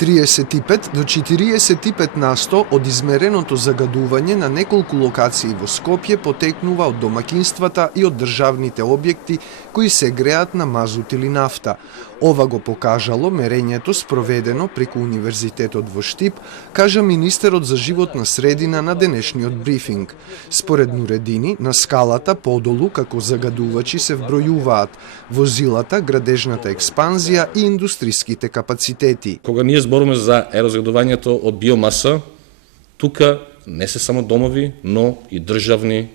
35 до 45% од измереното загадување на неколку локации во Скопје потекнува од домакинствата и од државните објекти кои се греат на мазут или нафта. Ова го покажало мерењето спроведено преку Универзитетот во Штип, кажа министерот за животна средина на денешниот брифинг. Според Нуредини, на скалата подолу како загадувачи се вбројуваат возилата, градежната експанзија и индустриските капацитети. Кога ние збориме за ерозгадувањето од биомаса, тука не се само домови, но и државни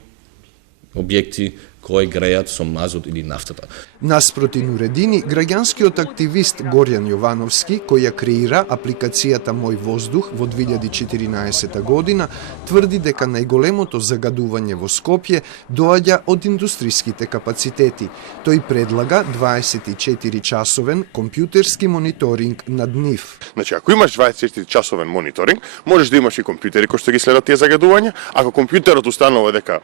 објекти кои грејат со мазут или нафтата. Наспроти Нуредини, граѓанскиот активист Горјан Јовановски, кој ја креира апликацијата Мој воздух во 2014 година, тврди дека најголемото загадување во Скопје доаѓа од индустриските капацитети. Тој предлага 24-часовен компјутерски мониторинг над нив. Значи, ако имаш 24-часовен мониторинг, можеш да имаш и компјутери кои што ги следат тие загадувања. Ако компјутерот устанува дека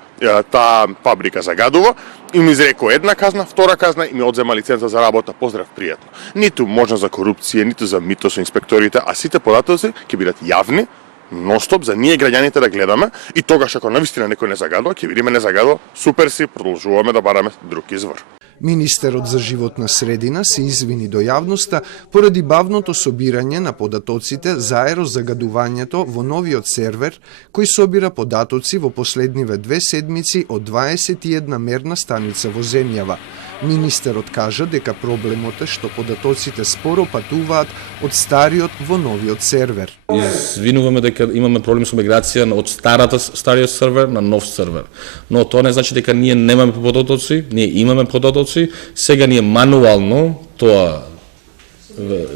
таа фабрика загадува, им изрекоа една казна, втора казна и ми одзема лиценца за работа, поздрав, пријатно. Ниту можна за корупција, ниту за мито со инспекторите, а сите податоци ќе бидат јавни, ностоп за ние граѓаните да гледаме и тогаш ако навистина некој не загадува, ќе видиме не загадува, супер си, продолжуваме да бараме друг извор. Министерот за животна средина се извини до јавноста поради бавното собирање на податоците за аерозагадувањето во новиот сервер, кој собира податоци во последниве 2 седмици од 21 мерна станица во земјава. Министерот кажа дека проблемот е што податоците споро патуваат од стариот во новиот сервер. Извинуваме дека имаме проблем со миграција од стариот сервер на нов сервер. Но тоа не значи дека ние немаме податоци, ние имаме податоци, сега ние мануално тоа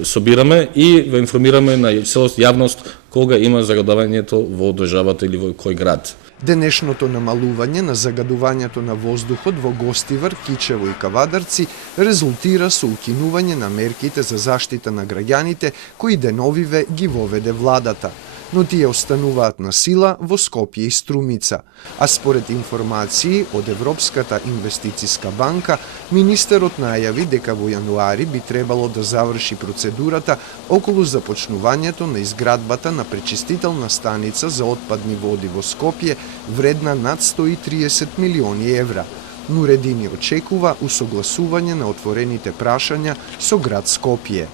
собираме и ве информираме на целост јавност кога има загадувањето во државата или во кој град. Денешното намалување на загадувањето на воздухот во Гостивар, Кичево и Кавадарци резултира со укинување на мерките за заштита на граѓаните кои деновиве ги воведе владата. Но тие остануваат на сила во Скопје и Струмица. А според информации од Европската инвестициска банка, министерот најави дека во јануари би требало да заврши процедурата околу започнувањето на изградбата на пречистителна станица за отпадни води во Скопје, вредна над 130 милиони евра. Нуредини очекува усогласување на отворените прашања со град Скопје.